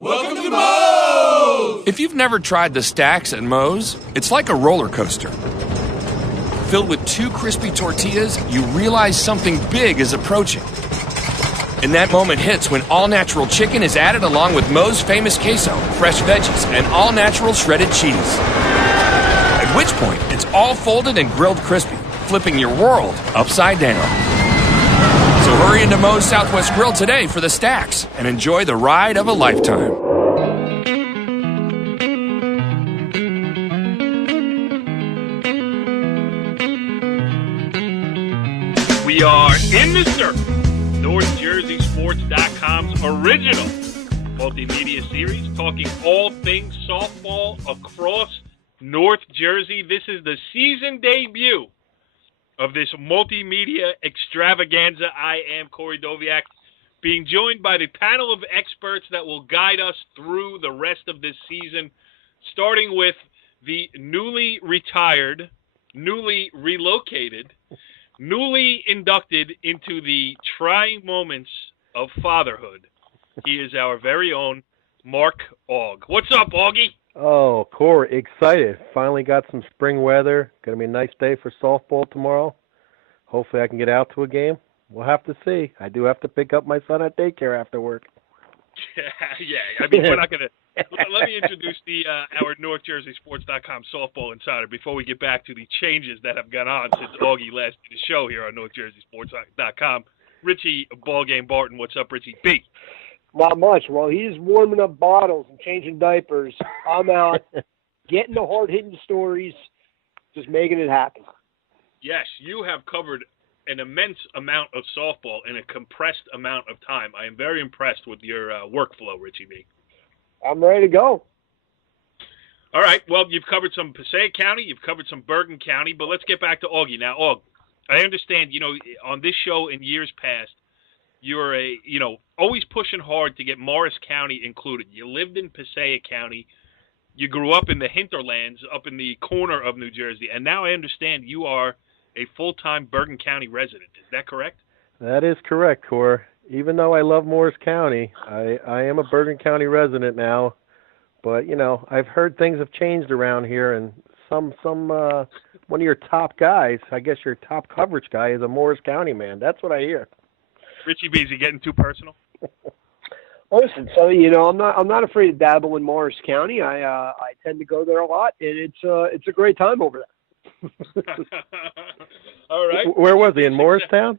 Welcome to Moe's! If you've never tried the stacks at Moe's, it's like a roller coaster. Filled with 2 crispy tortillas, you realize something big is approaching. And that moment hits when all-natural chicken is added along with Moe's famous queso, fresh veggies, and all-natural shredded cheese. At which point, it's all folded and grilled crispy, flipping your world upside down. So hurry into Moe's Southwest Grill today for the stacks and enjoy the ride of a lifetime. We are in the circle. NorthJerseySports.com's original multimedia series talking all things softball across North Jersey. This is the season debut of this multimedia extravaganza. I am Corey Doviak, being joined by the panel of experts that will guide us through the rest of this season, starting with the newly retired, newly relocated, newly inducted into the trying moments of fatherhood. He is our very own Marc Aug. What's up, Augie? Oh, Corey, excited. Finally got some spring weather. Going to be a nice day for softball tomorrow. Hopefully I can get out to a game. We'll have to see. I do have to pick up my son at daycare after work. Yeah. I mean, we're not going to – let me introduce our NorthJerseySports.com softball insider before we get back to the changes that have gone on since Augie last did the show here on NorthJerseySports.com. Richie Ballgame Barton. What's up, Richie B? Not much. While he's warming up bottles and changing diapers, I'm out getting the hard-hitting stories, just making it happen. Yes, you have covered an immense amount of softball in a compressed amount of time. I am very impressed with your workflow, Richie B. I'm ready to go. All right. Well, you've covered some Passaic County, you've covered some Bergen County, but let's get back to Augie. Now, Aug, I understand, on this show in years past, you're always pushing hard to get Morris County included. You lived in Passaic County. You grew up in the hinterlands up in the corner of New Jersey, and now I understand you are a full-time Bergen County resident. Is that correct? That is correct, Cor. Even though I love Morris County, I am a Bergen County resident now. But, I've heard things have changed around here, and some one of your top guys, I guess your top coverage guy, is a Morris County man. That's what I hear. Richie B, is he getting too personal? Listen, so I'm not afraid to dabble in Morris County. I tend to go there a lot, and it's a great time over there. All right. Where was he, in Morristown?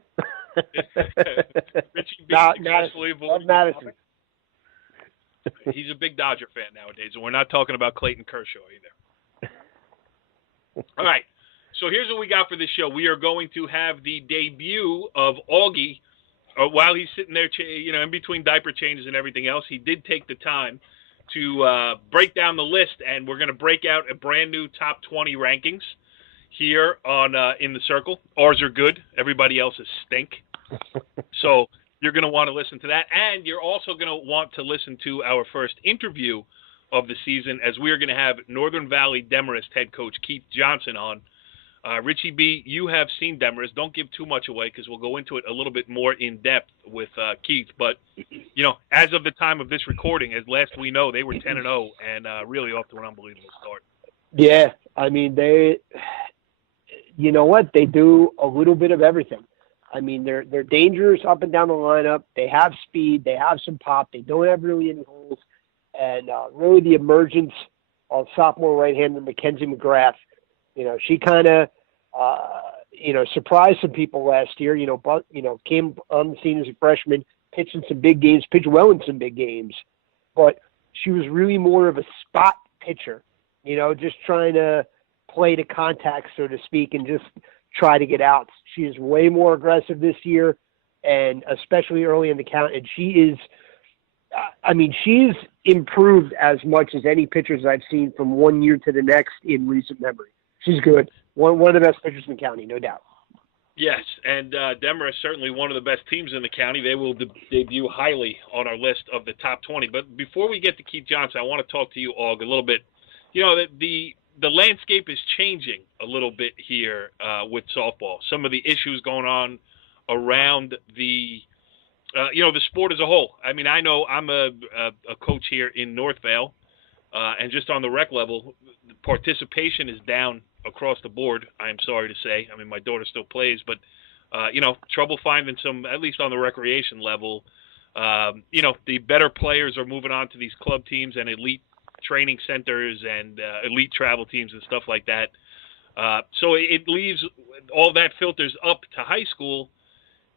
Richie B successfully avoided Madison. He's a big Dodger fan nowadays, and we're not talking about Clayton Kershaw either. All right. So here's what we got for this show. We are going to have the debut of Augie. While he's sitting there, in between diaper changes and everything else, he did take the time to break down the list, and we're going to break out a brand new top 20 rankings here on in the circle. Ours are good. Everybody else's stink. So you're going to want to listen to that, and you're also going to want to listen to our first interview of the season, as we are going to have Northern Valley Demarest head coach Keith Johnson on. Richie B, you have seen Demarest. Don't give too much away because we'll go into it a little bit more in depth with Keith. But, as of the time of this recording, as last we know, they were 10-0 and really off to an unbelievable start. Yeah, I mean, you know what? They do a little bit of everything. I mean, they're dangerous up and down the lineup. They have speed. They have some pop. They don't have really any holes. And really the emergence of sophomore right-hander Mackenzie McGrath. She kind of, surprised some people last year, but, came on the scene as a freshman, pitched in some big games, pitched well in some big games. But she was really more of a spot pitcher, just trying to play to contact, so to speak, and just try to get outs. She is way more aggressive this year, and especially early in the count. And she is, she's improved as much as any pitchers I've seen from one year to the next in recent memory. She's good. One of the best pitchers in the county, no doubt. Yes, and Demarest is certainly one of the best teams in the county. They will debut highly on our list of the top 20. But before we get to Keith Johnson, I want to talk to you, Aug, a little bit. The landscape is changing a little bit here with softball. Some of the issues going on around the The sport as a whole. I mean, I know I'm a coach here in Northvale, and just on the rec level, participation is down across the board, I'm sorry to say. I mean, my daughter still plays, but, trouble finding some, at least on the recreation level. The better players are moving on to these club teams and elite training centers and elite travel teams and stuff like that. So it leaves all that filters up to high school,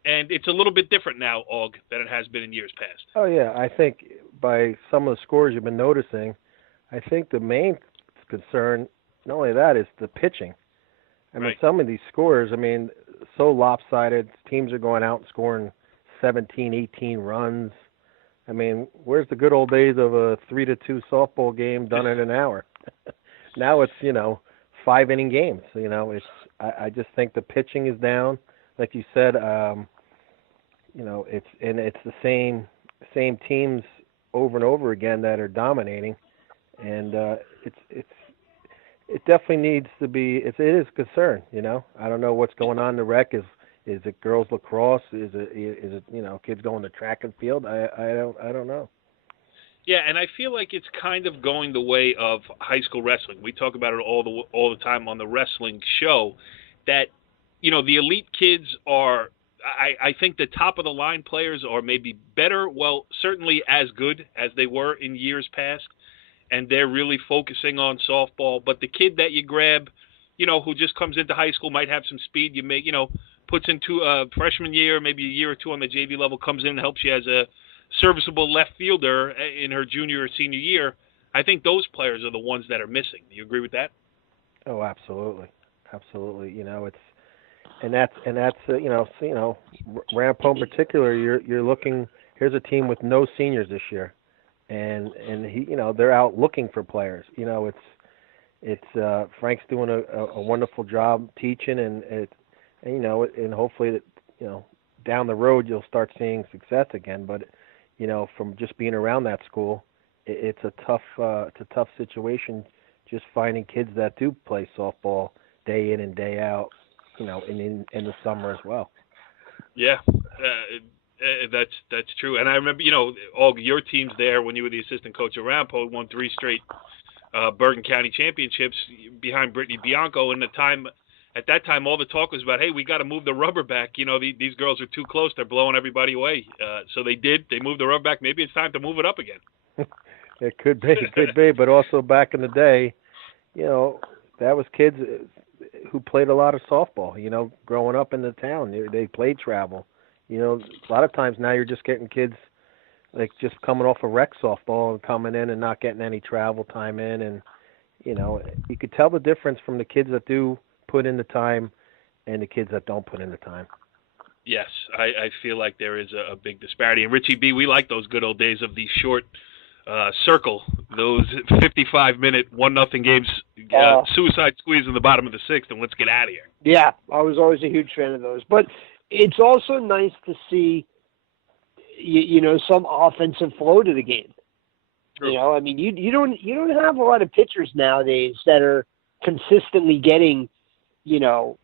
and it's a little bit different now, Aug, than it has been in years past. Oh, yeah. I think by some of the scores you've been noticing, I think the main concern, not only that, is the pitching. I mean, some of these scores, so lopsided. Teams are going out and scoring 17, 18 runs. I mean, where's the good old days of a 3-2 softball game done in an hour? Now it's, 5-inning games. I just think the pitching is down. Like you said, it's the same teams over and over again that are dominating, and it definitely needs to be. It is a concern. I don't know what's going on in the rec. Is it girls lacrosse? Is it kids going to track and field? I don't know. Yeah, and I feel like it's kind of going the way of high school wrestling. We talk about it all the time on the wrestling show. That the elite kids are. I think the top of the line players are maybe better. Well, certainly as good as they were in years past, and they're really focusing on softball. But the kid that you grab, who just comes into high school, might have some speed. You make, puts into a freshman year, maybe a year or two on the JV level, comes in and helps you as a serviceable left fielder in her junior or senior year. I think those players are the ones that are missing. Do you agree with that? Oh, absolutely. Ramapo in particular, you're looking. Here's a team with no seniors this year, and they're out looking for players. It's Frank's doing a wonderful job teaching, and hopefully down the road you'll start seeing success again. But from just being around that school, it's a tough situation just finding kids that do play softball day in and day out, in the summer as well. Yeah, that's true. And I remember, all your teams there when you were the assistant coach at Ramapo won 3 straight Bergen County championships behind Brittany Bianco. And at that time, all the talk was about, hey, we got to move the rubber back. These girls are too close. They're blowing everybody away. So they did. They moved the rubber back. Maybe it's time to move it up again. It could be. But also back in the day, that was kids who played a lot of softball, growing up in the town. They played travel. A lot of times now you're just getting kids like just coming off a rec softball and coming in and not getting any travel time in. And, you could tell the difference from the kids that do put in the time and the kids that don't put in the time. Yes, I feel like there is a big disparity. And Richie B, we like those good old days of the short circle, those 55-minute 1-0 games, suicide squeeze in the bottom of the 6th, and let's get out of here. Yeah, I was always a huge fan of those. But it's also nice to see, some offensive flow to the game. True. You don't have a lot of pitchers nowadays that are consistently getting, let's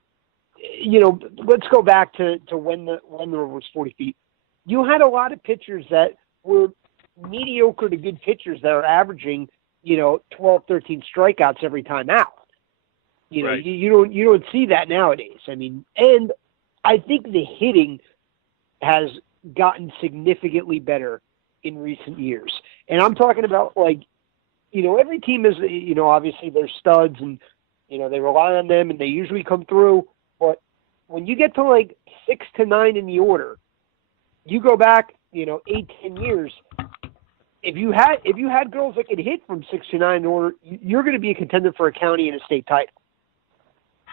go back to when the river was 40 feet. You had a lot of pitchers that were mediocre to good pitchers that are averaging, 12, 13 strikeouts every time out. Right. You don't see that nowadays. And I think the hitting has gotten significantly better in recent years. And I'm talking about every team is, obviously they're studs and, they rely on them and they usually come through. But when you get to 6 to 9 in the order, you go back, 8, 10 years. If you had girls that could hit from 6 to 9 in order, you're going to be a contender for a county and a state title.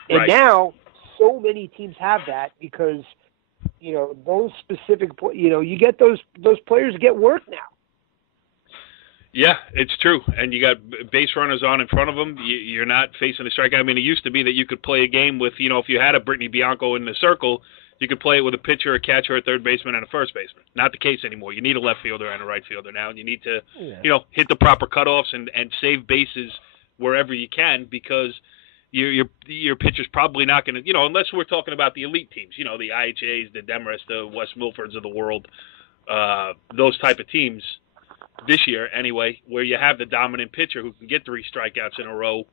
And right. Now, so many teams have that because, those specific, you get those players get work now. Yeah, it's true. And you got base runners on in front of them. You're not facing a strikeout. It used to be that you could play a game with, if you had a Brittany Bianco in the circle, you could play it with a pitcher, a catcher, a third baseman, and a first baseman. Not the case anymore. You need a left fielder and a right fielder now, and you need to, hit the proper cutoffs and save bases wherever you can because your pitcher's probably not going to, unless we're talking about the elite teams, the IHAs, the Demarest, the West Milfords of the world. those type of teams this year anyway, where you have the dominant pitcher who can get 3 strikeouts in a row.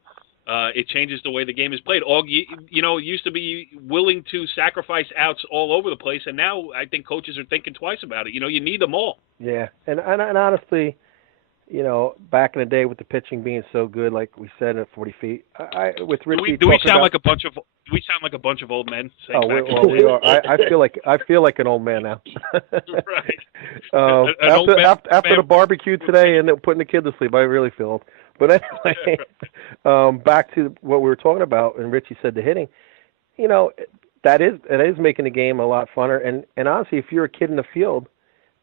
It changes the way the game is played. Aug, you know, it used to be willing to sacrifice outs all over the place, and now I think coaches are thinking twice about it. You know, you need them all. Yeah, and honestly, you know, back in the day with the pitching being so good, like we said at 40 feet, with Richie, do we sound like a bunch of old men? Oh, we are. I feel like an old man now. Right. After the barbecue today and putting the kid to sleep, I really feel old. But anyway, back to what we were talking about, and Richie said the hitting. You know, it is making the game a lot funner. And honestly, if you're a kid in the field,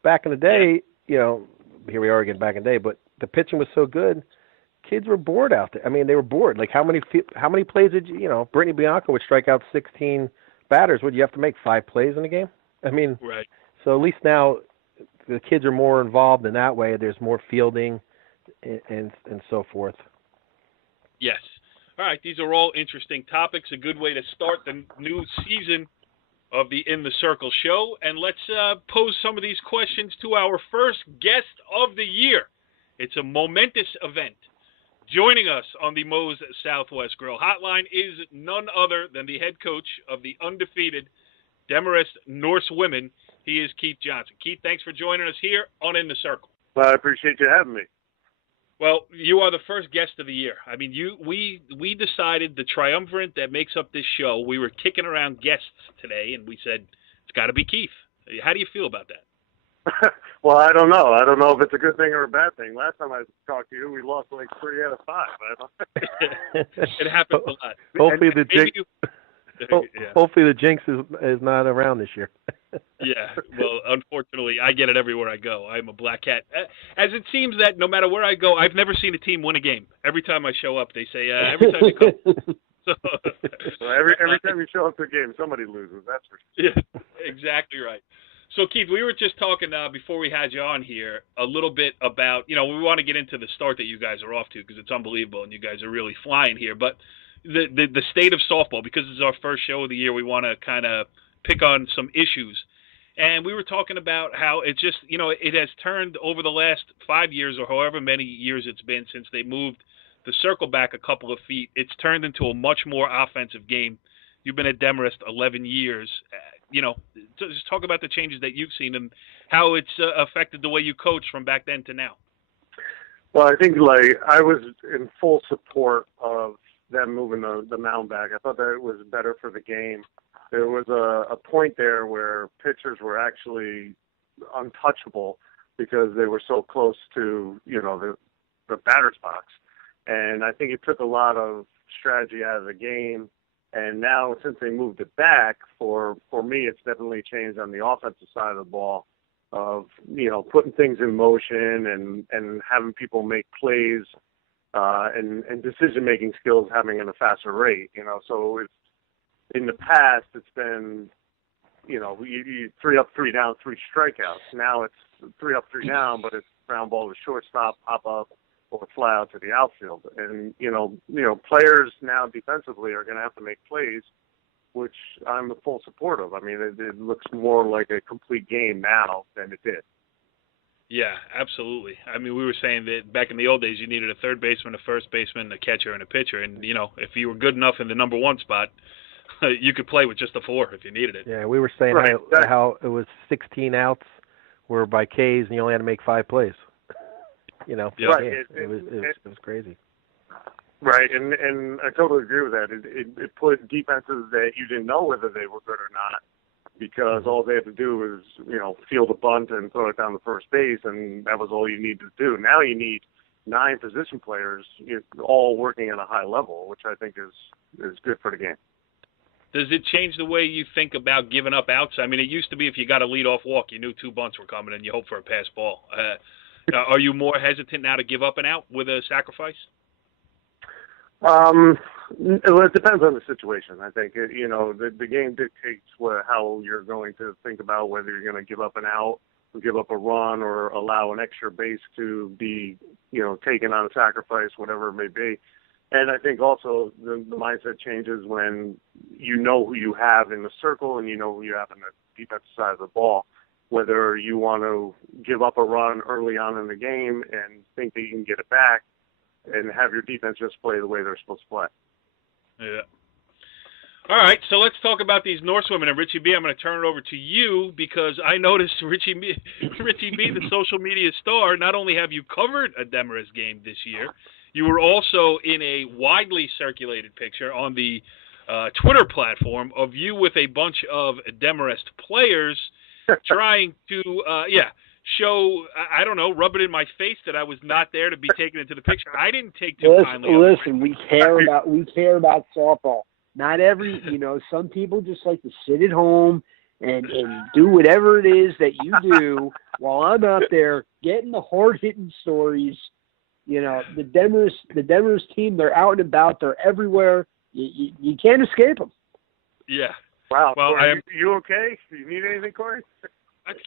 back in the day, you know, here we are again back in the day, but the pitching was so good, kids were bored out there. I mean, they were bored. Like how many plays did you know? Brittany Bianco would strike out 16 batters. Would you have to make 5 plays in a game? I mean, right. So at least now the kids are more involved in that way. There's more fielding and so forth. Yes. All right. These are all interesting topics. A good way to start the new season of the In the Circle show. And let's pose some of these questions to our first guest of the year. It's a momentous event. Joining us on the Moe's Southwest Grill Hotline is none other than the head coach of the undefeated Demarest Norse women. He is Keith Johnson. Keith, thanks for joining us here on In the Circle. Well, I appreciate you having me. Well, you are the first guest of the year. I mean, we decided the triumvirate that makes up this show, we were kicking around guests today, and we said, it's got to be Keith. How do you feel about that? Well, I don't know. I don't know if it's a good thing or a bad thing. Last time I talked to you, we lost like 3 out of 5. It happens a lot. Hopefully hopefully the jinx is not around this year. Yeah, well, unfortunately, I get it everywhere I go. I'm a black cat. As it seems that no matter where I go, I've never seen a team win a game. Every time I show up, they say, every time you come. So, well, every time you show up to a game, somebody loses. That's for sure. Yeah, exactly right. So, Keith, we were just talking before we had you on here a little bit about, you know, we want to get into the start that you guys are off to because it's unbelievable and you guys are really flying here. But the state of softball, because it's our first show of the year, we want to kind of pick on some issues. And we were talking about how it just, you know, it has turned over the last 5 years or however many years it's been since they moved the circle back a couple of feet. It's turned into a much more offensive game. You've been at Demarest 11 years. You know, just talk about the changes that you've seen and how it's affected the way you coach from back then to now. Well, I think, like, I was in full support of them moving the mound back. I thought that it was better for the game. There was a point there where pitchers were actually untouchable because they were so close to, you know, the batter's box. And I think it took a lot of strategy out of the game. And now, since they moved it back, for me, it's definitely changed on the offensive side of the ball of, you know, putting things in motion and having people make plays and decision-making skills having in a faster rate, you know. So it's, in the past, it's been, you know, you 3 up, 3 down, 3 strikeouts. Now it's 3 up, 3 down, but it's ground ball to shortstop, pop up, or fly out to the outfield. And, you know, players now defensively are going to have to make plays, which I'm a full support of. I mean, it looks more like a complete game now than it did. Yeah, absolutely. I mean, we were saying that back in the old days, you needed a third baseman, a first baseman, a catcher, and a pitcher. And, you know, if you were good enough in the number 1 spot, you could play with just a 4 if you needed it. Yeah, we were saying how it was 16 outs were by Ks and you only had to make 5 plays. You know, yeah. Right. It was crazy. Right, and I totally agree with that. It put defenses that you didn't know whether they were good or not, because all they had to do was, you know, field a bunt and throw it down to first base, and that was all you needed to do. Now you need 9 position players, all working at a high level, which I think is good for the game. Does it change the way you think about giving up outs? I mean, it used to be if you got a leadoff walk, you knew 2 bunts were coming and you hope for a pass ball. Are you more hesitant now to give up an out with a sacrifice? Well, it depends on the situation. I think, you know, the game dictates how you're going to think about whether you're going to give up an out, or give up a run, or allow an extra base to be, you know, taken on a sacrifice, whatever it may be. And I think also the mindset changes when you know who you have in the circle and you know who you have in the defensive side of the ball. whether you want to give up a run early on in the game and think that you can get it back and have your defense just play the way they're supposed to play. Yeah. All right, so let's talk about these Norsewomen. And Richie B, I'm going to turn it over to you because I noticed Richie B, the social media star, not only have you covered a Demarest game this year, you were also in a widely circulated picture on the Twitter platform of you with a bunch of Demarest players trying to, show, I don't know, rub it in my face that I was not there to be taken into the picture. I didn't take too kindly. Listen, we care about softball. Not every, some people just like to sit at home and do whatever it is that you do while I'm out there getting the hard-hitting stories. The Demarest team, they're out and about. They're everywhere. You can't escape them. Yeah. Wow. Well, Corey, you okay? Do you need anything, Corey?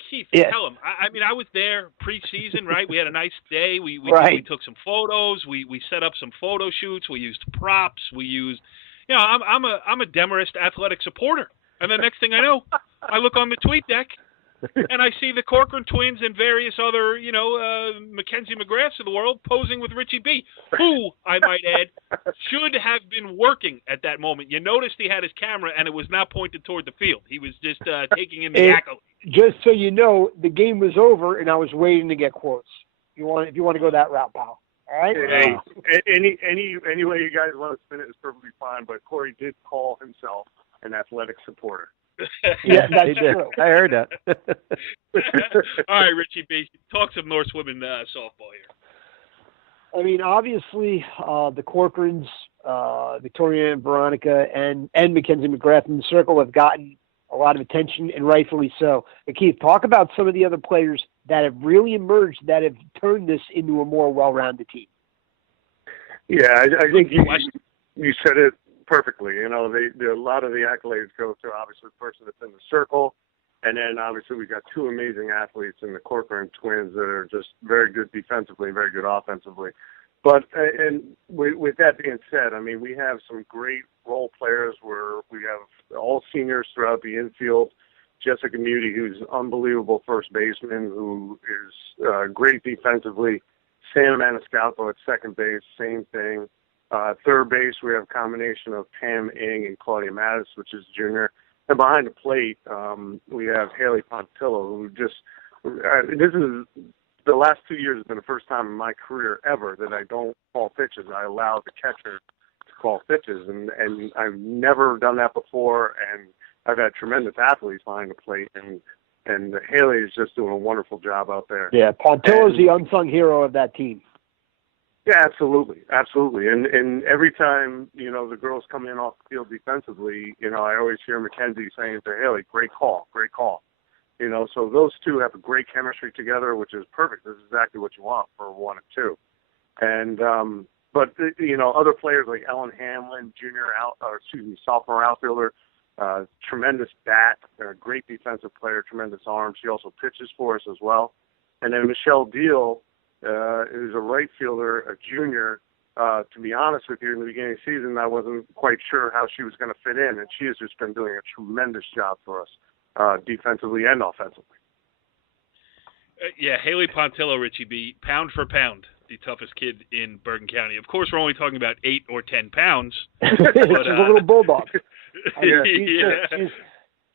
Keith, yeah. Tell him. I mean, I was there preseason, right? We had a nice day. We took some photos. We set up some photo shoots. We used props. We used, I'm a Demarest athletic supporter. And the next thing I know, I look on the tweet deck, and I see the Corcoran twins and various other, Mackenzie McGraths of the world posing with Richie B, who, I might add, should have been working at that moment. You noticed he had his camera, and it was not pointed toward the field. He was just taking in the accolades. Just so you know, the game was over, and I was waiting to get quotes. If you want to go that route, pal. All right? Hey, any way you guys want to spin it is perfectly fine, but Corey did call himself an athletic supporter. Yeah, that's true. I heard that. All right, Richie B, talk some Norsewomen softball here. I mean, obviously, the Corcorans, Victoria and Veronica, and Mackenzie McGrath in the circle have gotten a lot of attention, and rightfully so. And Keith, talk about some of the other players that have really emerged that have turned this into a more well-rounded team. Yeah, I think you said it perfectly. A lot of the accolades go to obviously the person that's in the circle, and then obviously we've got two amazing athletes in the Corcoran twins that are just very good defensively, very good offensively. But and with that being said, I mean, we have some great role players where we have all seniors throughout the infield. Jessica Muty, who's unbelievable first baseman, who is great defensively. Sam Maniscalco at second base, same thing. Third base, we have a combination of Pam Ing and Claudia Mattis, which is junior. And behind the plate, we have Haley Pontillo, who just this is the last 2 years has been the first time in my career ever that I don't call pitches. I allow the catcher to call pitches, and I've never done that before. And I've had tremendous athletes behind the plate, and Haley is just doing a wonderful job out there. Yeah, Pontillo's the unsung hero of that team. Yeah, absolutely. And every time, the girls come in off the field defensively, I always hear Mackenzie saying to Haley, great call. So those two have a great chemistry together, which is perfect. This is exactly what you want for 1 and 2. And, but other players like Ellen Hamlin, sophomore outfielder, tremendous bat, great defensive player, tremendous arm. She also pitches for us as well. And then Michelle Deal, who's a right fielder, a junior. To be honest with you, in the beginning of the season, I wasn't quite sure how she was going to fit in, and she has just been doing a tremendous job for us, defensively and offensively. Haley Pontillo, Richie B, pound for pound, the toughest kid in Bergen County. Of course, we're only talking about 8 or 10 pounds. But, she's a little bulldog.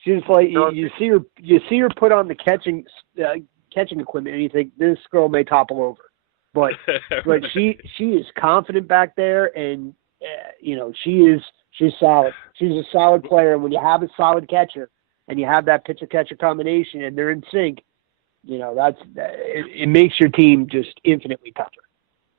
She's like you see her put on the catching equipment, and you think this girl may topple over, but she is confident back there, and she's solid. She's a solid player, and when you have a solid catcher and you have that pitcher catcher combination, and they're in sync, it makes your team just infinitely tougher.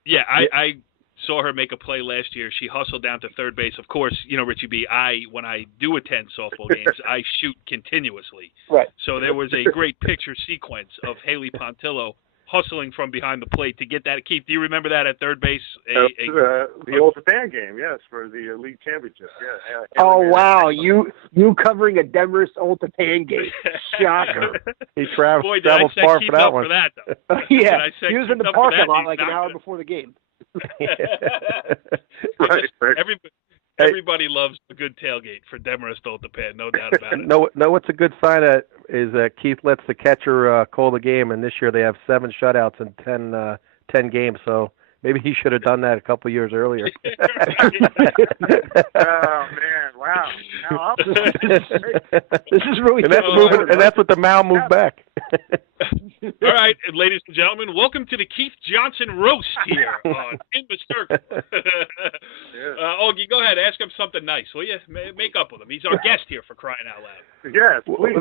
Yeah, I saw her make a play last year. She hustled down to third base. Of course, Richie B, when I do attend softball games, I shoot continuously. Right. So there was a great picture sequence of Haley Pontillo hustling from behind the plate to get that. Keith, do you remember that at third base? The old Japan game, yes, for the league championship. Yeah. Oh, wow. You covering a Demarest old Japan game. Shocker. He traveled far for that one. Yeah, he was in the parking lot like an hour before the game. Right. Everybody loves a good tailgate for Demarest Old Japan, no doubt about it. No, what's a good sign is that Keith lets the catcher call the game, and this year they have 7 shutouts in 10 games. So maybe he should have done that a couple years earlier. Oh man! Wow. Now, This is really and that's moving, and that's what the mound moved back. All right, ladies and gentlemen, welcome to the Keith Johnson roast here on In the Circle. Augie, go ahead, ask him something nice, will you? Make up with him. He's our guest here, for crying out loud. yes, please.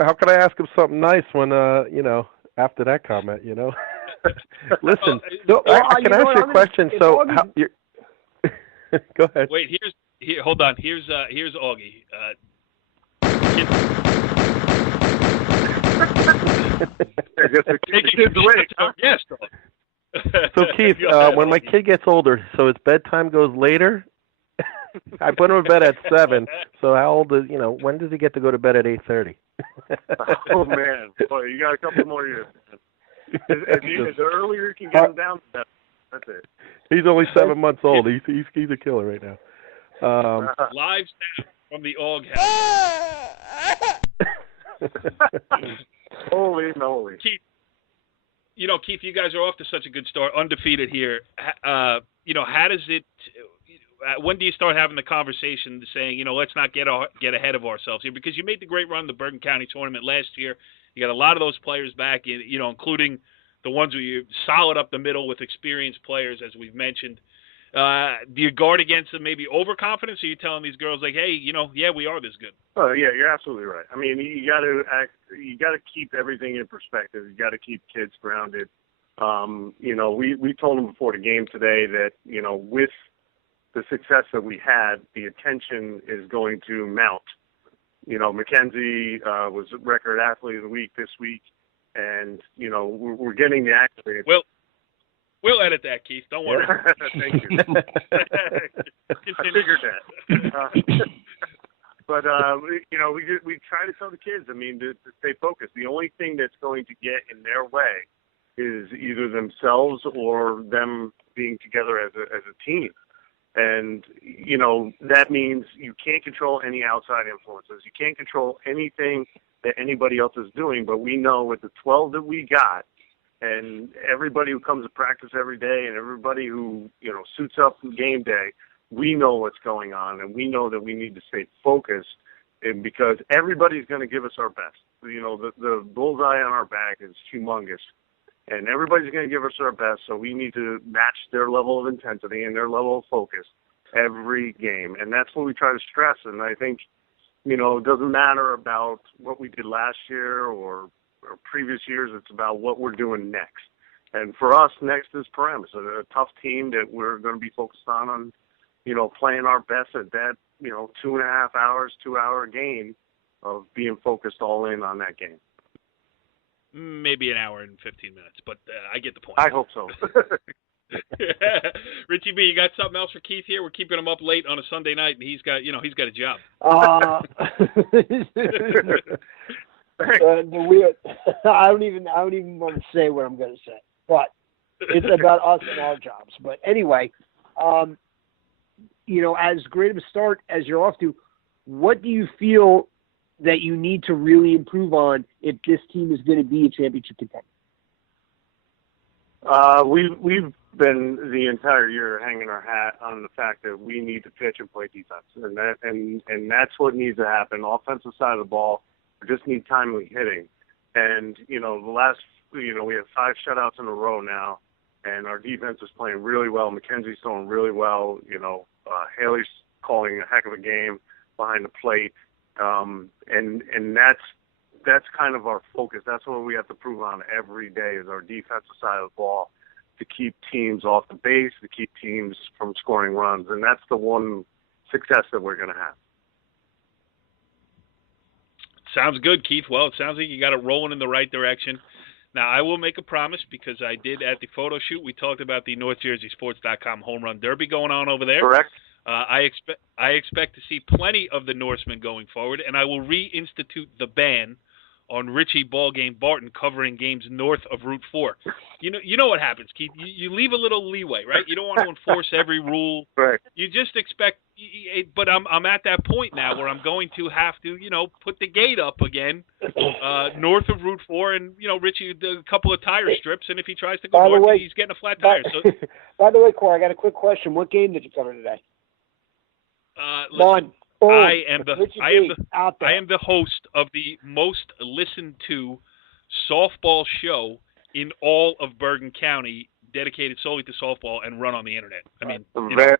How can I ask him something nice when after that comment? Listen, can I ask you a question? So, go ahead. Wait, hold on. Here's Augie. Yes. So Keith, when my kid gets older, so his bedtime goes later. I put him to bed at 7. So how old is when does he get to go to bed at 8:30? Oh man, boy, you got a couple more years. The earlier you can get him down, that's it. He's only 7 months old. He's a killer right now. Live snap from the Aug house. Holy moly. Keith, Keith, you guys are off to such a good start, undefeated here. How does it? When do you start having the conversation saying, let's not get ahead of ourselves here? Because you made the great run in the Bergen County tournament last year. You got a lot of those players back, including the ones who you're solid up the middle with experienced players, as we've mentioned. Do you guard against them maybe overconfidence? Or are you telling these girls like, hey, we are this good? Oh yeah, you're absolutely right. I mean, you got to keep everything in perspective. You got to keep kids grounded. We told them before the game today that with the success that we had, the attention is going to mount. Mackenzie was record athlete of the week this week, and we're getting the accolades. We'll edit that, Keith. Don't worry. Thank you. I figured that. But we try to tell the kids, to stay focused. The only thing that's going to get in their way is either themselves or them being together as a team. And, that means you can't control any outside influences. You can't control anything that anybody else is doing. But we know with the 12 that we got, and everybody who comes to practice every day and everybody who, suits up for game day, we know what's going on, and we know that we need to stay focused, and because everybody's going to give us our best. The bullseye on our back is humongous, and everybody's going to give us our best, so we need to match their level of intensity and their level of focus every game, and that's what we try to stress. And I think, it doesn't matter about what we did last year or previous years. It's about what we're doing next. And for us, next is Paramus, a tough team that we're going to be focused on, playing our best at that, 2.5 hours, 2-hour game of being focused all in on that game. Maybe an hour and 15 minutes, but I get the point. I hope so. Richie B, you got something else for Keith here? We're keeping him up late on a Sunday night, and he's got a job. I don't even want to say what I'm going to say, but it's about us and our jobs. But anyway, as great of a start as you're off to, what do you feel that you need to really improve on if this team is going to be a championship contender? We've been the entire year hanging our hat on the fact that we need to pitch and play defense, and that's what needs to happen. Offensive side of the ball, we just need timely hitting. And the last, we have 5 shutouts in a row now, and our defense is playing really well. Mackenzie's throwing really well. Haley's calling a heck of a game behind the plate, and that's kind of our focus. That's what we have to prove on every day is our defensive side of the ball, to keep teams off the base, to keep teams from scoring runs. And that's the one success that we're going to have. Sounds good, Keith. Well, it sounds like you got it rolling in the right direction. Now, I will make a promise, because I did at the photo shoot, we talked about the NorthJerseySports.com Home Run Derby going on over there. Correct. I expect to see plenty of the Norsemen going forward, and I will reinstitute the ban on Richie Ballgame Barton covering games north of Route 4. You know what happens, Keith. You leave a little leeway, right? You don't want to enforce every rule. Right. You just expect. But I'm at that point now where I'm going to have to, put the gate up again north of Route 4, and Richie a couple of tire strips, and if he tries to go north, he's getting a flat tire. So, by the way, Corey, I got a quick question. What game did you cover today? Listen, Boom. I am the host of the most listened to softball show in all of Bergen County, dedicated solely to softball and run on the internet. I mean,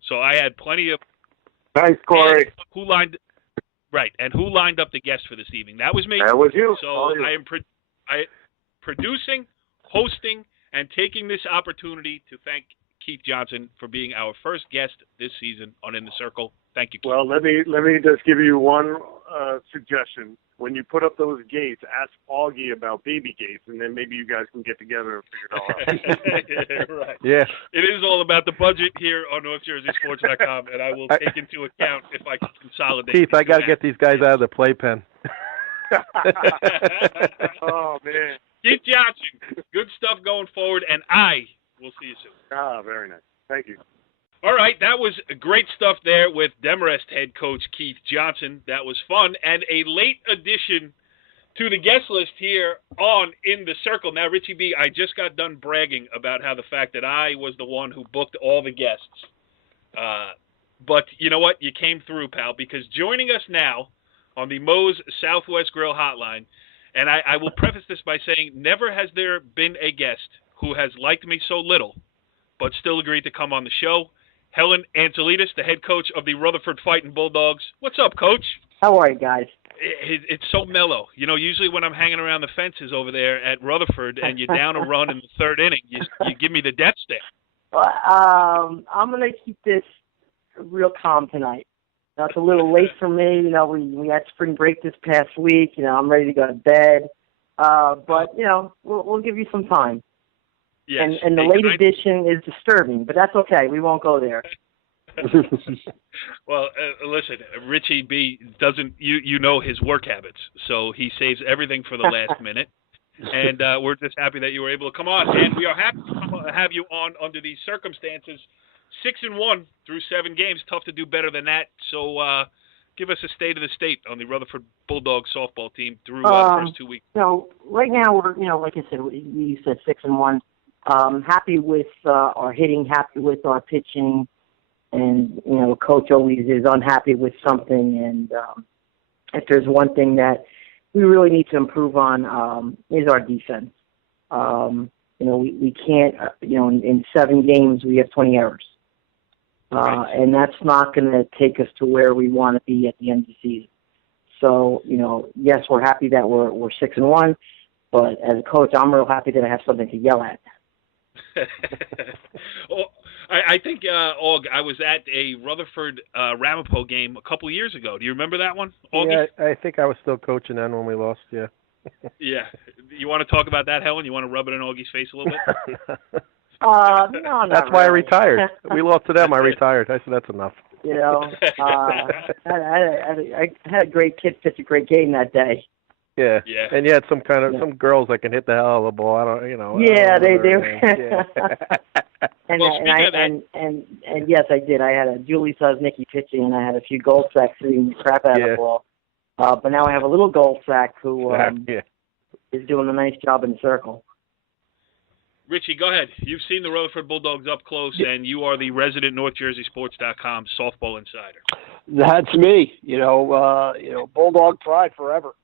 so I had plenty of. Nice, Corey. Who lined up the guests for this evening? That was me. That was you. So I am producing, hosting, and taking this opportunity to thank Keith Johnson for being our first guest this season on In the Circle. Thank you, Keith. Well, let me just give you one suggestion. When you put up those gates, ask Augie about baby gates, and then maybe you guys can get together and figure it all out. Right. Yeah. It is all about the budget here on NorthJerseySports.com, and I will take into account if I can consolidate. Keith, I got to get these guys out of the playpen. Oh, man. Keith Johnson, good stuff going forward, and I will see you soon. Ah, very nice. Thank you. All right, that was great stuff there with Demarest head coach Keith Johnson. That was fun, and a late addition to the guest list here on In the Circle. Now, Richie B., I just got done bragging about how the fact that I was the one who booked all the guests. But you know what? You came through, pal, because joining us now on the Moe's Southwest Grill Hotline, and I will preface this by saying never has there been a guest who has liked me so little but still agreed to come on the show. Helen Antzoulides, the head coach of the Rutherford Fighting Bulldogs. What's up, Coach? How are you guys? It's so mellow. Usually when I'm hanging around the fences over there at Rutherford and you're down a run in the third inning, you give me the death stare. I'm going to keep this real calm tonight. Now, it's a little late for me. We had spring break this past week. I'm ready to go to bed. But, we'll give you some time. Yes. And the late edition is disturbing, but that's okay. We won't go there. Well, listen, Richie B. doesn't, you know his work habits, so he saves everything for the last minute. And we're just happy that you were able to come on. And we are happy to have you on under these circumstances. 6-1 through 7 games. Tough to do better than that. So give us a state of the state on the Rutherford Bulldogs softball team through the first 2 weeks. So right now we're, like I said, you said 6-1. Happy with our hitting, happy with our pitching, and Coach always is unhappy with something. And if there's one thing that we really need to improve on is our defense. We can't. In 7 games we have 20 errors, and that's not going to take us to where we want to be at the end of the season. So yes, we're happy that we're 6-1, but as a coach, I'm real happy that I have something to yell at. Well, I think, Aug, I was at a Rutherford Ramapo game a couple of years ago. Do you remember that one, Augie? Yeah, I think I was still coaching then when we lost, yeah. Yeah. You want to talk about that, Helen? You want to rub it in Augie's face a little bit? No, that's why I retired. We lost to them, I retired. I said, that's enough. I had a great kid pitch a great game that day. Yeah. And you had some girls that can hit the hell of a ball. I don't. Yeah, they do. Yeah. And yes, I did. I had a Julie Sosnicki pitching, and I had a few gold sacks hitting the crap out of the ball. But now I have a little gold sack who is doing a nice job in the circle. Richie, go ahead. You've seen the Rutherford Bulldogs up close, and you are the resident NorthJerseySports.com softball insider. That's me. Bulldog pride forever.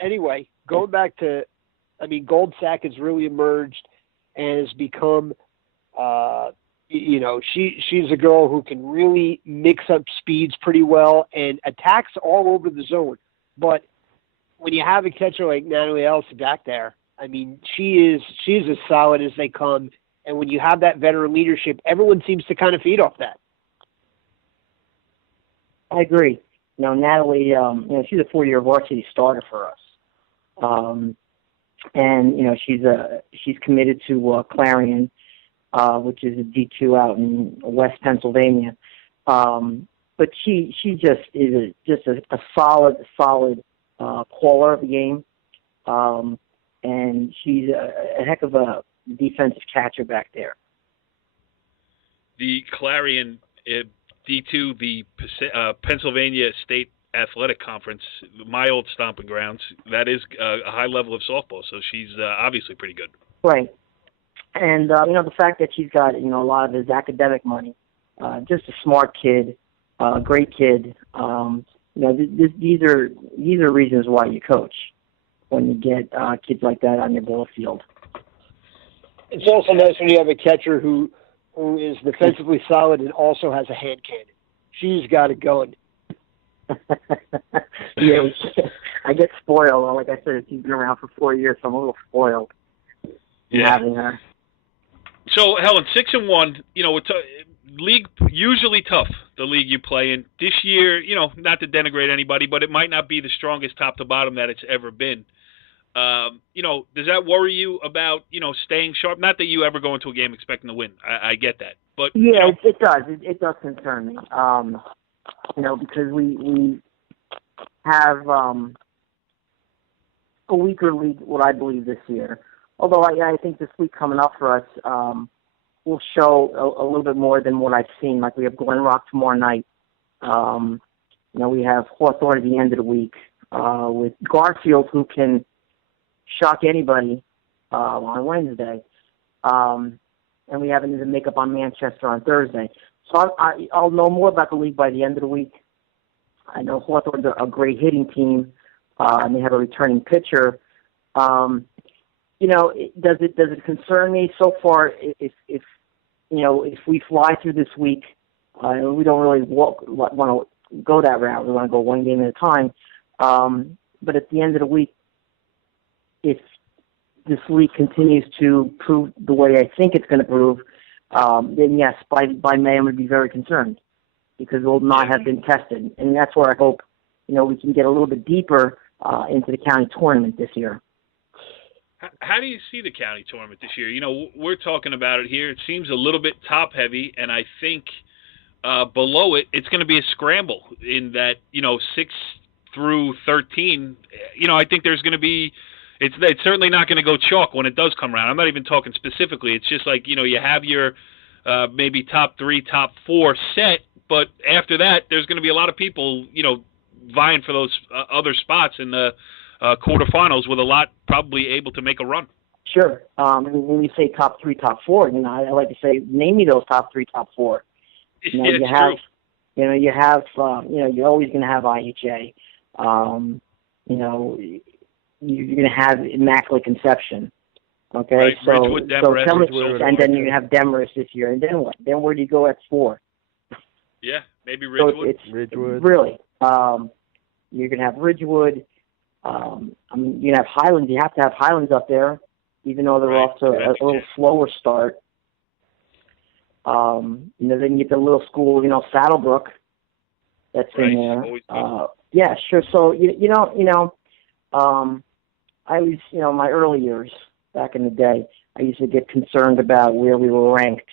Anyway, going back to, Goldsack has really emerged and has become, she's a girl who can really mix up speeds pretty well and attacks all over the zone. But when you have a catcher like Natalie Elsie back there, she's as solid as they come. And when you have that veteran leadership, everyone seems to kind of feed off that. I agree. Natalie, she's a 4-year varsity starter for us. And she's committed to Clarion, which is a D2 out in West Pennsylvania. But she just is a solid caller of the game. and she's a heck of a defensive catcher back there. The Clarion D2, the Pennsylvania State Athletic Conference, my old stomping grounds, that is a high level of softball, so she's obviously pretty good. Right. And, the fact that she's got, a lot of his academic money, just a smart kid, great kid, these are reasons why you coach, when you get kids like that on your ball field. It's also nice when you have a catcher who is defensively solid and also has a hand cannon. She's got it going. Yeah, I get spoiled. Like I said, she's been around for 4 years, so I'm a little spoiled having her. So, Helen, 6-1, it's league usually tough, the league you play in. This year, not to denigrate anybody, but it might not be the strongest top to bottom that it's ever been. Does that worry you about, staying sharp? Not that you ever go into a game expecting to win. I get that. But yeah, it does. It does concern me. Because we have a weaker league, what I believe, this year. Although I think this week coming up for us will show a little bit more than what I've seen. Like we have Glen Rock tomorrow night. We have Hawthorne at the end of the week with Garfield, who can shock anybody on Wednesday. And we have the makeup on Manchester on Thursday. So I'll know more about the league by the end of the week. I know Hawthorne's a great hitting team, and they have a returning pitcher. Does it concern me so far? If we fly through this week, we don't really want to go that route. We want to go one game at a time. But at the end of the week, if this league continues to prove the way I think it's going to prove, then yes, by May I'm going to be very concerned because we'll not have been tested. And that's where I hope, we can get a little bit deeper into the county tournament this year. How do you see the county tournament this year? We're talking about it here. It seems a little bit top-heavy, and I think below it, it's going to be a scramble in that, 6 through 13. I think there's going to be it's certainly not going to go chalk when it does come around. I'm not even talking specifically. It's just like, you have your maybe top 3, top 4 set, but after that, there's going to be a lot of people, vying for those other spots in the quarterfinals with a lot probably able to make a run. Sure. When we say top 3, top 4, I like to say, name me those top 3, top 4. It's true. You're always going to have IHA. You're going to have Immaculate Conception. Okay, right. so Ridgewood, Demarest, and then you have Demarest this year, and then what? Then where do you go at 4? Yeah, maybe Ridgewood. So it's Ridgewood. Really, you're going to have Ridgewood. You have Highlands. You have to have Highlands up there, even though they're off to a little slower start. Then you get the little school, Saddlebrook. That's in there. Yeah, sure. So I was, my early years back in the day, I used to get concerned about where we were ranked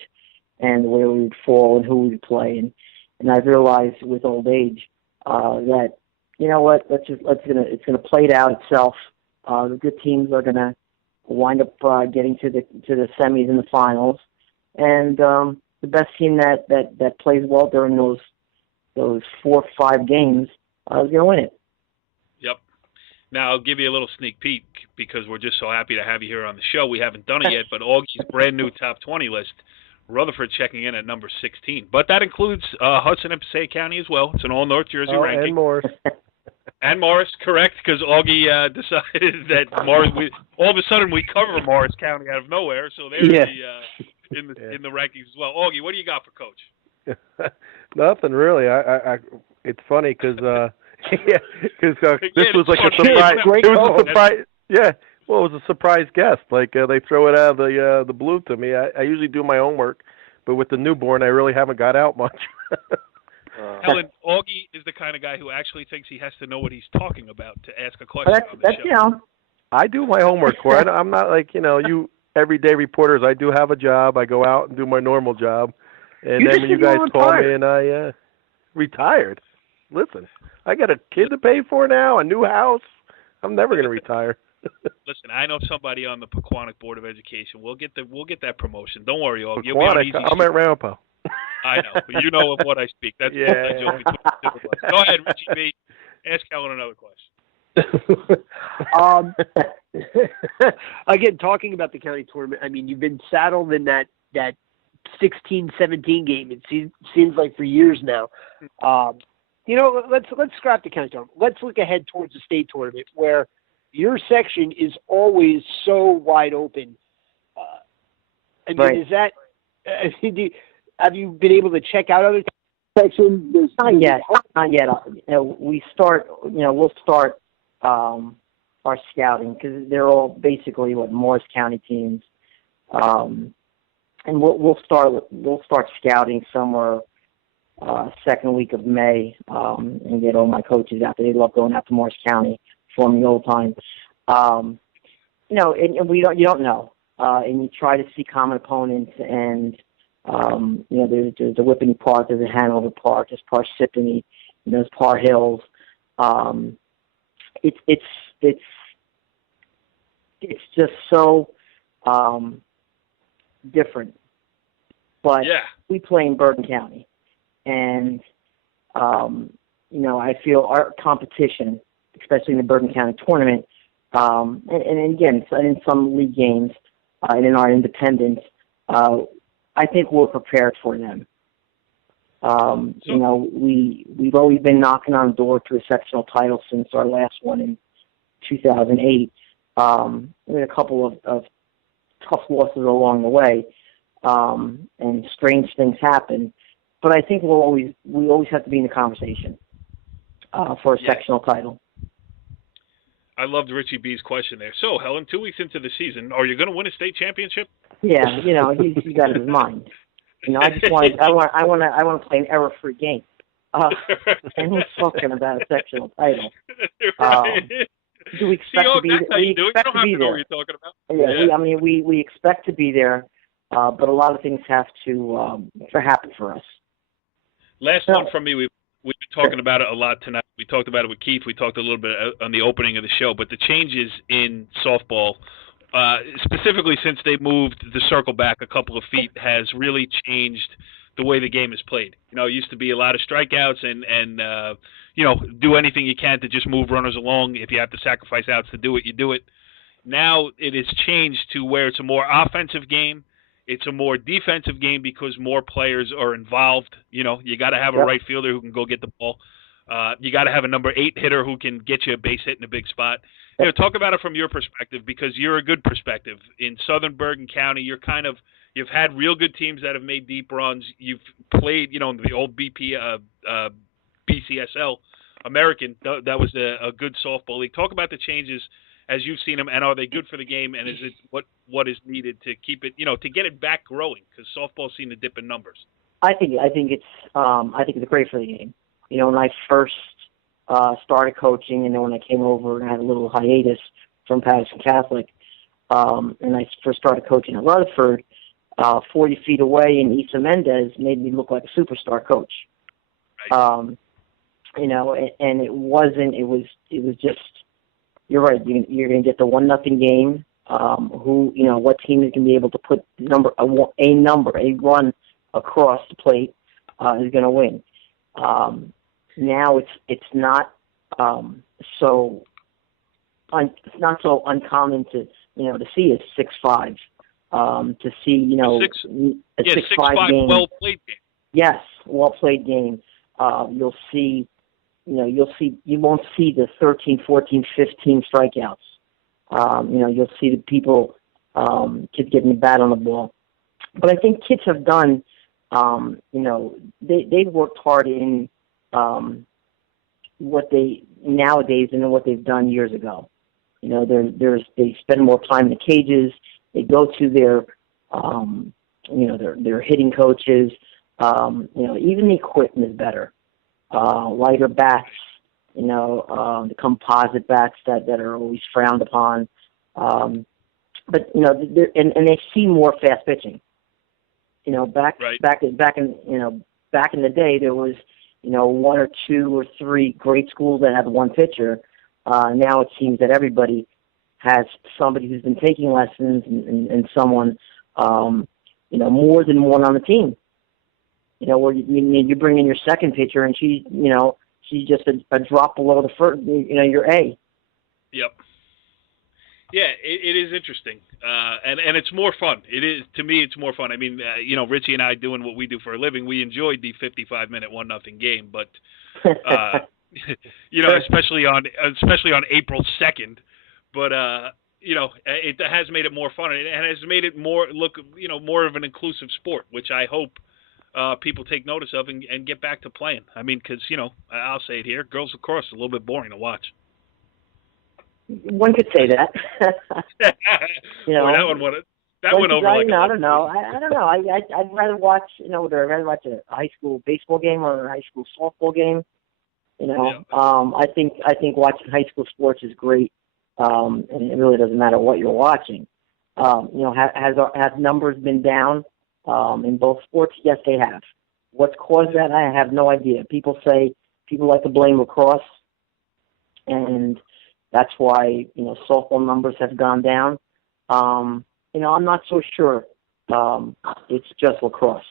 and where we would fall and who we would play. And I've realized with old age that, it's gonna play it out itself. The good teams are gonna wind up getting to the semis and the finals, and the best team that plays well during those 4 or 5 games is gonna win it. Yep. Now, I'll give you a little sneak peek because we're just so happy to have you here on the show. We haven't done it yet, but Augie's brand new top 20 list, Rutherford checking in at number 16. But that includes Hudson and Passaic County as well. It's an all North Jersey ranking. And Morris. And Morris, correct, because Augie decided that Morris. All of a sudden, we cover Morris County out of nowhere, so they're in the rankings as well. Augie, what do you got for Coach? Nothing really. I it's funny because this was like a surprise. It was a surprise. Yeah, well, it was a surprise guest. Like they throw it out of the blue to me. I usually do my homework, but with the newborn, I really haven't got out much. Helen, Augie is the kind of guy who actually thinks he has to know what he's talking about to ask a question on the show. I do my homework, Corey. I'm not like, you everyday reporters. I do have a job. I go out and do my normal job. And then when you guys call me and I retired. Listen, I got a kid to pay for now, a new house. I'm never going to retire. Listen, I know somebody on the Pequannock Board of Education. We'll get that promotion. Don't worry, Aug. You'll be on easy. I'm at Ramapo. I know. You know of what I speak. That's yeah. a joke between the two of us. Go ahead, Richie B. Ask Helen another question. Again, talking about the county tournament, I mean, you've been saddled in that 16-17 game. It seems like for years now. Let's scrap the county tournament. Let's look ahead towards the state tournament, where your section is always so wide open. I mean, right. Is that? Have you been able to check out other sections? Not yet. We'll start our scouting, because they're all basically Morris County teams, and we'll start scouting somewhere second week of May, and get all my coaches out there. They love going out to Morris County, forming old time. And you don't know, and you try to see common opponents, and there's the Whippany Park, there's the Hanover Park, there's Parsippany, there's Par Hills. It's just so different. But we play in Bergen County, and I feel our competition, especially in the Bergen County tournament, and again, in some league games, and in our independents, I think we're prepared for them. We've always been knocking on the door to a sectional title since our last one in 2008. We had a couple of tough losses along the way, and strange things happen. But I think we always have to be in the conversation for a sectional title. I loved Richie B's question there. So, Helen, 2 weeks into the season, are you going to win a state championship? Yeah, he's got it in his mind. I just want to play an error-free game. And we're talking about a sectional title. Do we expect to be there? We expect to be there. You're talking about. Yeah. We expect to be there, but a lot of things have to happen for us. Last one from me. We've been talking about it a lot tonight. We talked about it with Keith. We talked a little bit on the opening of the show, but the changes in softball, specifically since they moved the circle back a couple of feet, has really changed the way the game is played. It used to be a lot of strikeouts and do anything you can to just move runners along. If you have to sacrifice outs to do it, you do it. Now it has changed to where it's a more offensive game. It's a more defensive game because more players are involved. You got to have a right fielder who can go get the ball. You got to have a number 8 hitter who can get you a base hit in a big spot. Talk about it from your perspective, because you're a good perspective. In Southern Bergen County, you've had real good teams that have made deep runs. You've played, the old BCSL American. That was a good softball league. Talk about the changes as you've seen them, and are they good for the game? And is it what is needed to keep it, to get it back growing? Because softball's seen a dip in numbers. I think it's great for the game. When I first started coaching, and then when I came over and had a little hiatus from Patterson Catholic, and I first started coaching at Rutherford, 40 feet away, and Isa Mendez made me look like a superstar coach. Right. And it wasn't. It was just. You're right. You're going to get the 1-0 game. What team is going to be able to put a run across the plate is going to win. Now it's not so uncommon to see a 6-5, to see a 6-5 game. Well played game. Yes, well played game. You'll see. You won't see the 13, 14, 15 strikeouts. You'll see the people, kids getting the bat on the ball. But I think kids have done, they've worked hard in what they nowadays and what they've done years ago. They spend more time in the cages. They go to their hitting coaches. Even the equipment is better. Lighter bats, the composite bats that are always frowned upon. But they see more fast pitching. Back in the day, there was 1 or 2 or 3 great schools that had one pitcher. Now it seems that everybody has somebody who's been taking lessons and someone, more than one on the team. Where you bring in your second pitcher and she's just a drop below the first, your A. Yep. Yeah, it is interesting, and it's more fun. It is, to me, it's more fun. I mean, Richie and I doing what we do for a living, we enjoyed the 55-minute 1-0 game, but especially on April 2nd. But it has made it more fun, and it has made it more of an inclusive sport, which I hope people take notice of and get back to playing. I mean, because I'll say it here, girls lacrosse is a little bit boring to watch. One could say that. Boy, that went over like I don't know. I don't know. I'd rather watch. I'd rather watch a high school baseball game or a high school softball game. Yeah. I think watching high school sports is great, and it really doesn't matter what you're watching. Have numbers been down in both sports? Yes, they have. What's caused that? I have no idea. People like to blame lacrosse, and that's why softball numbers have gone down. I'm not so sure. It's just lacrosse.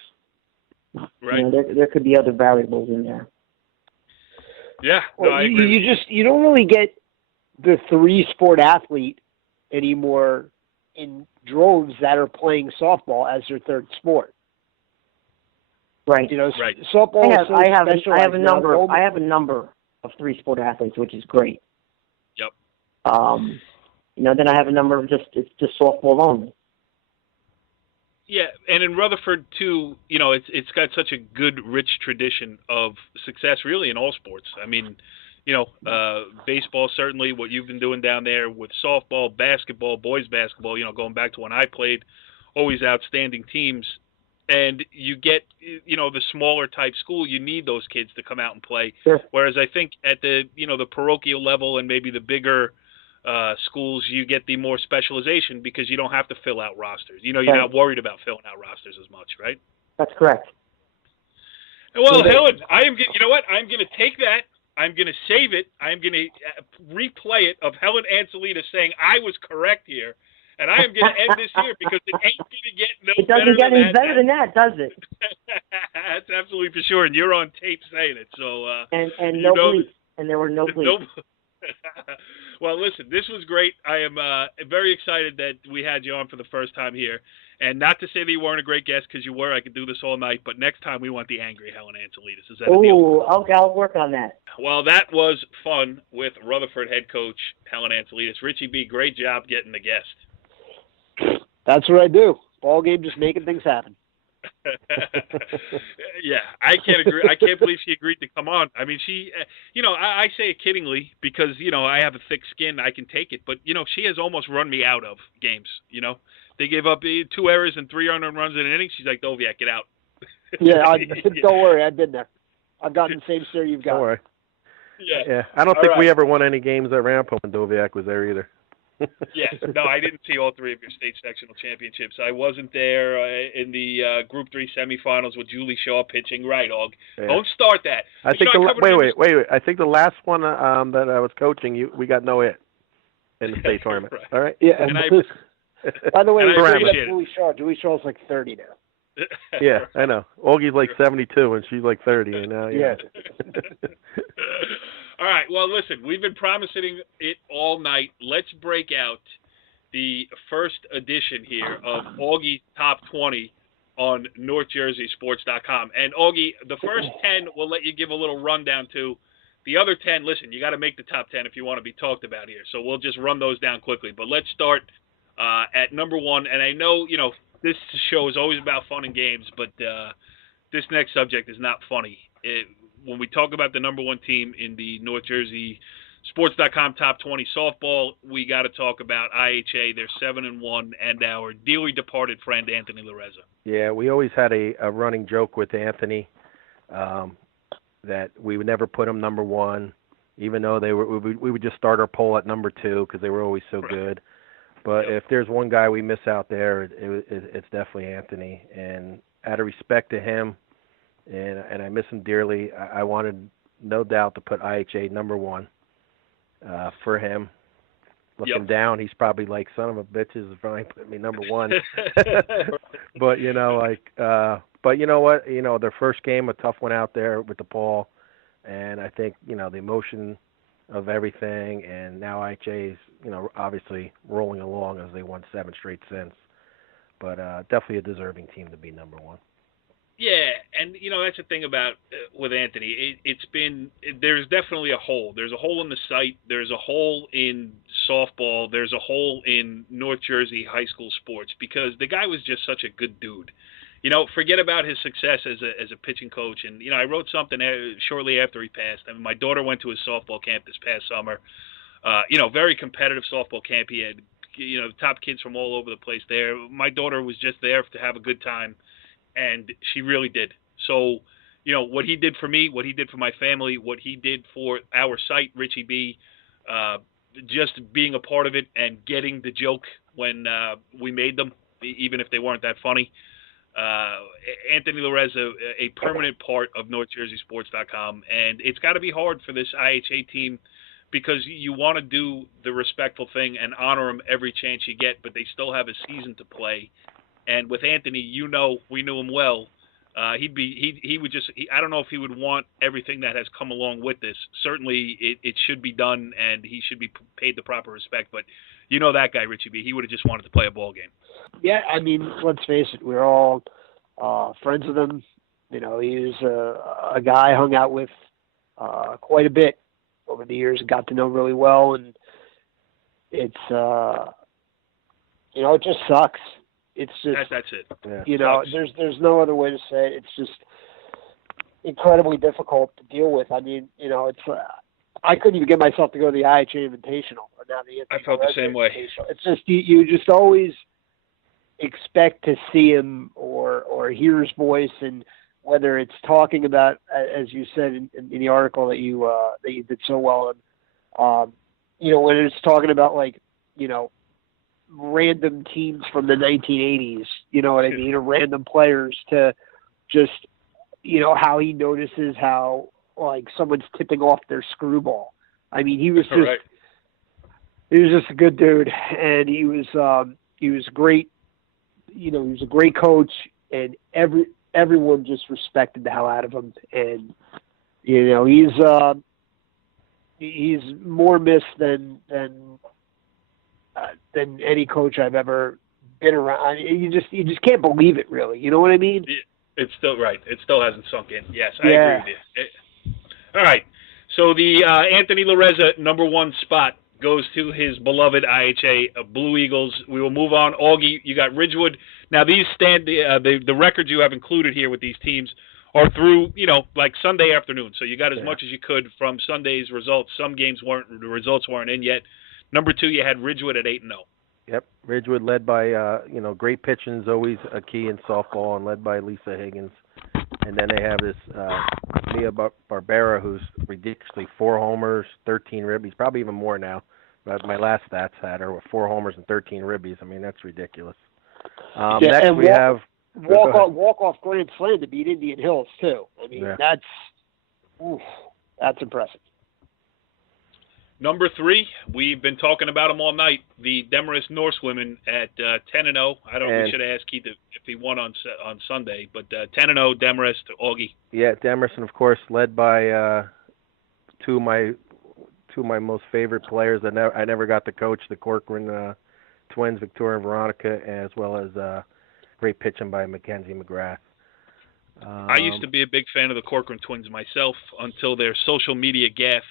Right. There could be other variables in there. Yeah. No, I agree. You don't really get the 3-sport athlete anymore in droves that are playing softball as their third sport. Right. Right. Softball. I have a number of 3-sport athletes, which is great. Yep. Then I have a number of just softball only. Yeah, and in Rutherford too, it's got such a good, rich tradition of success, really, in all sports. I mean, baseball certainly, what you've been doing down there with softball, basketball, boys basketball. Going back to when I played, always outstanding teams. And you get, the smaller type school, you need those kids to come out and play. Sure. Whereas I think at the, the parochial level and maybe the bigger schools, you get the more specialization because you don't have to fill out rosters. You're not worried about filling out rosters as much, right? That's correct. Well, Helen, I'm going to take that. I'm going to save it. I'm going to replay it of Helen Antzoulides saying I was correct here. And I am going to end this here because it ain't going to get no better than that. It doesn't get any better than that, does it? That's absolutely for sure. And you're on tape saying it. So and no bleeps. And there were no bleeps. Well, listen, this was great. I am very excited that we had you on for the first time here. And not to say that you weren't a great guest, because you were. I could do this all night. But next time we want the angry Helen Antzoulides. Is that a deal? Ooh, okay, I'll work on that. Well, that was fun with Rutherford head coach Helen Antzoulides. Richie B., great job getting the guest. That's what I do. Ball game, just making things happen. Yeah, I can't agree. I can't believe she agreed to come on. I mean, she, I say it kiddingly because, I have a thick skin. I can take it. But, she has almost run me out of games, They gave up 2 errors and 3 earned runs in an inning. She's like, Doviak, get out. Yeah, don't worry. I've been there. I've gotten the same stare you've got. Don't worry. Yeah. I don't think we ever won any games at Ramapo when Doviak was there either. Yes. No, I didn't see all 3 of your state sectional championships. I wasn't there in the Group 3 semifinals with Julie Shaw pitching. Right, Aug. Yeah. Don't start that. I think wait. I think the last one that I was coaching, we got no hit in the state tournament. Right. All right. Yeah. And by the way, Julie Shaw. Julie Shaw's like 30 now. Yeah, I know. Augie's like 72 and she's like 30 and now. Yeah. All right, well, listen, we've been promising it all night. Let's break out the first edition here of Augie's Top 20 on NorthJerseySports.com. And, Augie, the first 10 we'll let you give a little rundown to. The other 10, listen, you got to make the top 10 if you want to be talked about here. So we'll just run those down quickly. But let's start at number 1. And I know, this show is always about fun and games, but this next subject is not funny. When we talk about the number 1 team in the North Jersey Sports.com Top 20 softball, we got to talk about IHA. They're 7-1, and our dearly departed friend Anthony Lareza. Yeah, we always had a running joke with Anthony that we would never put him number 1, even though we would just start our poll at number 2 because they were always so good. But if there's one guy we miss out there, it's definitely Anthony. And out of respect to him, and I miss him dearly, I wanted, no doubt, to put IHA number 1 for him. looking down, he's probably like, son of a bitches, if I put me number one. But but you know what? Their first game, a tough one out there with DePaul, and I think the emotion of everything, and now IHA is obviously rolling along as they won 7 straight since. But definitely a deserving team to be number one. Yeah, and that's the thing about with Anthony. There's definitely a hole. There's a hole in the site. There's a hole in softball. There's a hole in North Jersey high school sports because the guy was just such a good dude. Forget about his success as a pitching coach. And I wrote something shortly after he passed. I mean, my daughter went to his softball camp this past summer. Very competitive softball camp. He had top kids from all over the place there. My daughter was just there to have a good time. And she really did. So, what he did for me, what he did for my family, what he did for our site, Richie B, just being a part of it and getting the joke when we made them, even if they weren't that funny. Anthony Lorez, a permanent part of NorthJerseySports.com. And it's got to be hard for this IHA team because you want to do the respectful thing and honor him every chance you get, but they still have a season to play. And with Anthony, we knew him well. He would just. I don't know if he would want everything that has come along with this. Certainly, it should be done, and he should be paid the proper respect. But that guy, Richie B. He would have just wanted to play a ball game. Yeah, I mean, let's face it. We're all friends with him. He was a guy I hung out with quite a bit over the years and got to know really well. And it's it just sucks. It's just that's it. Yeah. There's no other way to say it. It's just incredibly difficult to deal with. I mean, it's I couldn't even get myself to go to the IHA Invitational or now the I felt the same way. It's just you just always expect to see him or hear his voice, and whether it's talking about, as you said in the article that you did so well in, when it's talking about random teams from the 1980s, you know what I mean, or random players, to just, how he notices how someone's tipping off their screwball. I mean, he was just a good dude, and he was great. He was a great coach, and everyone just respected the hell out of him. And he's more missed than any coach I've ever been around. You just can't believe it, really. You know what I mean? It's still right. It still hasn't sunk in. Yes, I agree with you. All right. So the Anthony Loreza #1 spot goes to his beloved IHA Blue Eagles. We will move on. Augie, you got Ridgewood. Now these the records you have included here with these teams are through Sunday afternoon. So you got as much as you could from Sunday's results. Some games the results weren't in yet. #2, you had Ridgewood at 8-0. Yep, Ridgewood led by great pitching is always a key in softball, and led by Lisa Higgins. And then they have this Mia Barbera, who's ridiculously 4 homers, 13 ribbies, probably even more now. But my last stats had her with 4 homers and 13 ribbies. I mean, that's ridiculous. Next we have walk-off grand slam to beat Indian Hills too. I mean, that's impressive. #3, we've been talking about them all night. The Demarest Norsewomen at 10-0. I don't know. We should have asked Keith if he won on Sunday, but 10-0 Demarest. Augie. Yeah, Demarest, and of course led by two of my most favorite players that I never got to coach, the Corcoran twins, Victoria and Veronica, as well as great pitching by Mackenzie McGrath. I used to be a big fan of the Corcoran twins myself until their social media gaffe,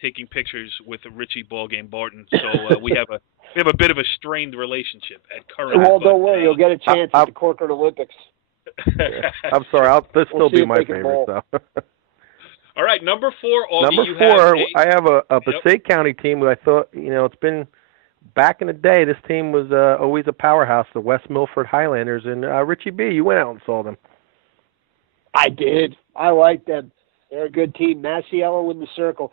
taking pictures with Richie Ballgame Barton. So we have a bit of a strained relationship at current. Well, don't worry, you'll get a chance at the Corcoran Olympics. I'm sorry, this will be my favorite though. All right, #4, Augie. #4, I have a Passaic County team who I thought, it's been back in the day. This team was always a powerhouse, the West Milford Highlanders, and Richie B. You went out and saw them. I did. I like them. They're a good team. Masiello in the circle.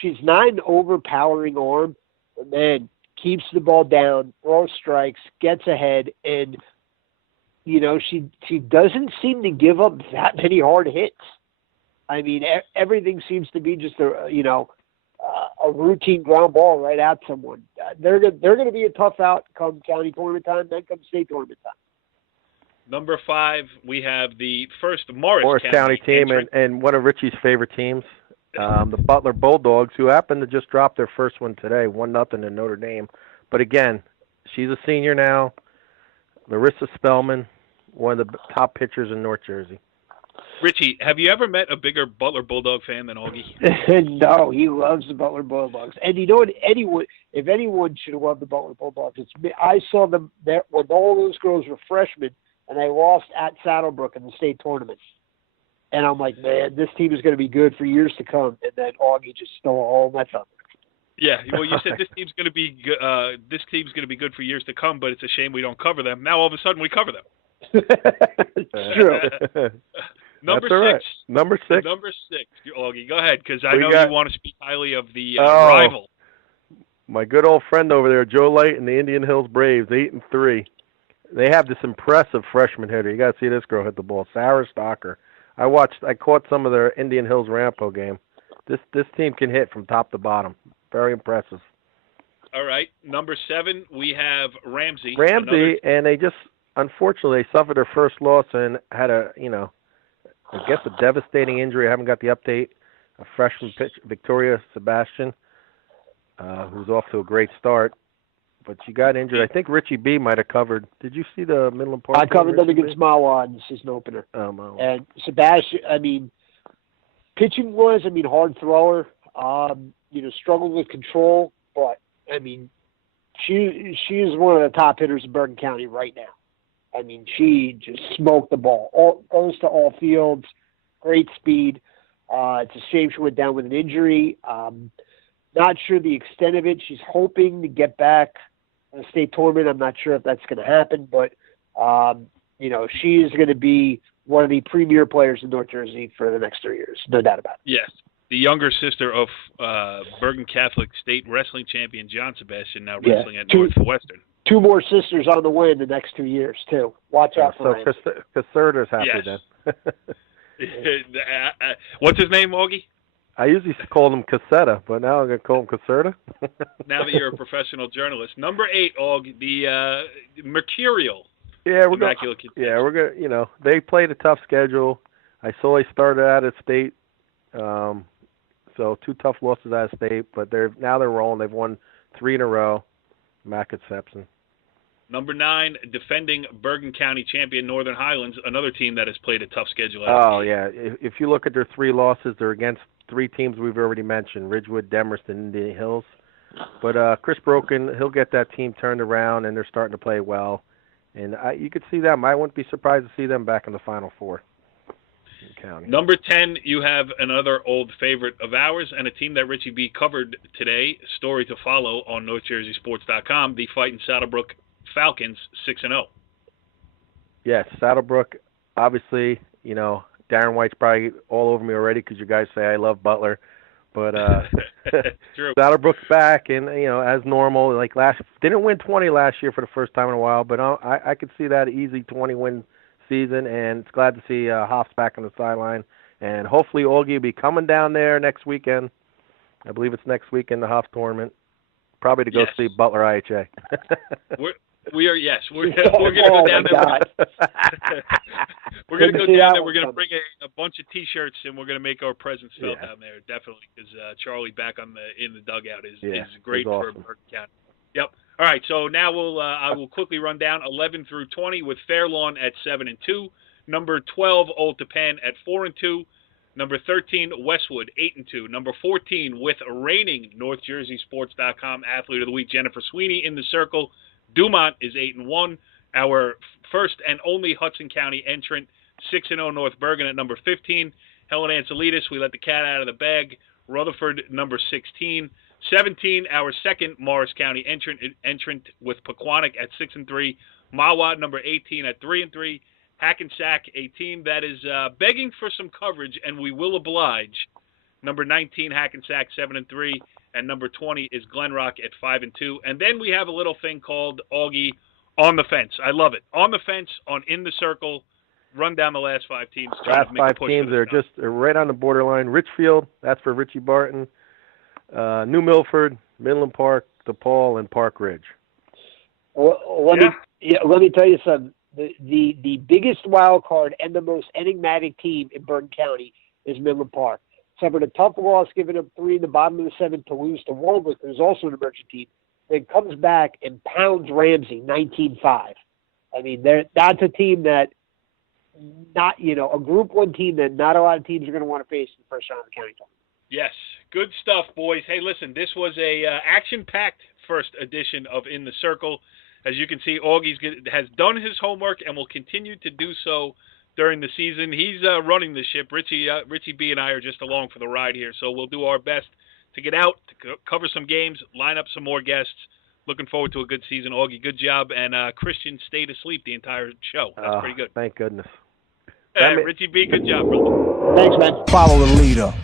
She's not an overpowering arm, but man, keeps the ball down, throws strikes, gets ahead, and she doesn't seem to give up that many hard hits. I mean, everything seems to be just a routine ground ball right at someone. they're going to be a tough out come county tournament time, then come state tournament time. Number 5, we have the first Morris County team entrant. and one of Richie's favorite teams, the Butler Bulldogs, who happened to just drop their first one today, 1-0 in Notre Dame. But again, she's a senior now. Larissa Spellman, one of the top pitchers in North Jersey. Richie, have you ever met a bigger Butler Bulldog fan than Augie? No, he loves the Butler Bulldogs. And you know what? If anyone should love the Butler Bulldogs, it's me. I saw them there when all those girls were freshmen, and they lost at Saddlebrook in the state tournament. And I'm like, man, this team is going to be good for years to come. And then Augie just stole all my thunder. Yeah, well, you said this team's going to be good for years to come, but it's a shame we don't cover them. Now all of a sudden we cover them. It's true. Number That's 6. Number 6. Number 6, Augie. Go ahead, because I know you want to speak highly of the rival. My good old friend over there, Joe Light and the Indian Hills Braves, 8-3. They have this impressive freshman hitter. You got to see this girl hit the ball, Sarah Stocker. I caught some of their Indian Hills Ramapo game. This team can hit from top to bottom. Very impressive. All right, number 7, we have Ramsey. And they just unfortunately suffered their first loss and had a devastating injury. I haven't got the update. A freshman pitch, Victoria Sebastian, who's off to a great start. But she got injured. I think Richie B might have covered. Did you see the Midland Park? I covered them against Mawa in the season opener. And Sebastian, pitching-wise, hard thrower. Struggled with control. But, she is one of the top hitters in Bergen County right now. She just smoked the ball. Goes to all fields. Great speed. It's a shame she went down with an injury. Not sure the extent of it. She's hoping to get back in the state tournament. I'm not sure if that's going to happen, but she is going to be one of the premier players in North Jersey for the next 3 years. No doubt about it. Yes. The younger sister of Bergen Catholic State wrestling champion John Sebastian, now wrestling at Northwestern. 2 more sisters on the way in the next 2 years, too. Watch out for them. So Caserta's happy then. What's his name, Augie? I usually call him Cassetta, but now I'm going to call him Caserta. Now that you're a professional journalist. Number 8, Aug, the Mercurial. Yeah, we're going. They played a tough schedule. I saw they started out of state, so 2 tough losses out of state. But they're rolling. They've won 3 in a row. Mac at Sepson. Number 9, defending Bergen County champion Northern Highlands, another team that has played a tough schedule out of state. Yeah. If you look at their 3 losses, they're against 3 teams we've already mentioned: Ridgewood, Demarest, and Indian Hills. But Chris Broken, he'll get that team turned around, and they're starting to play well. And you could see them. I wouldn't be surprised to see them back in the Final Four. County. Number 10, you have another old favorite of ours and a team that Richie B covered today. Story to follow on NorthJerseySports.com. The Fighting Saddlebrook Falcons, 6-0. Yes, Saddlebrook. Obviously, Darren White's probably all over me already because you guys say I love Butler. But True. Saddlebrook's back, and as normal, didn't win 20 last year for the first time in a while, but I could see that easy 20-win season, and it's glad to see Hoff's back on the sideline, and hopefully Augie will be coming down there next weekend. I believe it's next weekend, the Hoff tournament, probably to go see Butler IHA. We're going to go down there. We're going to go down there. We're going to bring a bunch of T-shirts, and we're going to make our presence felt down there, definitely, because Charlie back in the dugout is great for Bergen County. Yep. All right, so now I will quickly run down 11 through 20 with Fairlawn at 7-2, number 12 Old Tappan at 4-2, number 13 Westwood 8-2, number 14 with reigning NorthJerseySports.com Athlete of the Week Jennifer Sweeney in the circle. Dumont is 8-1. Our first and only Hudson County entrant, 6-0 North Bergen at number 15. Helen Antzoulides, we let the cat out of the bag. Rutherford, number 16. 17, our second Morris County entrant with Pequannock at 6-3. Mawa, number 18 at 3-3. Hackensack, a team that is begging for some coverage, and we will oblige. Number 19, Hackensack, 7-3. And number 20 is Glenrock at 5-2. And then we have a little thing called Augie On the Fence. I love it. On the Fence, on In the Circle. Run down the last 5 teams. Last 5 teams, they're right on the borderline. Richfield, that's for Richie Barton. New Milford, Midland Park, DePaul, and Park Ridge. Well, let me tell you something. The biggest wild card and the most enigmatic team in Bergen County is Midland Park. Suffered a tough loss, giving up 3 in the bottom of the 7th to lose to Warwick, who's also an emerging team. Then comes back and pounds Ramsey 19-5. I mean, that's a team that a Group 1 team that not a lot of teams are going to want to face in the first round of the county tournament. Yes, good stuff, boys. Hey, listen, this was a action-packed first edition of In the Circle. As you can see, Augie has done his homework and will continue to do so during the season. He's running the ship. Richie B and I are just along for the ride here, so we'll do our best to get out, to cover some games, line up some more guests. Looking forward to a good season. Augie, good job. And Christian stayed asleep the entire show. That's pretty good. Thank goodness. Richie B, good job, brother. Thanks, man. Follow the leader.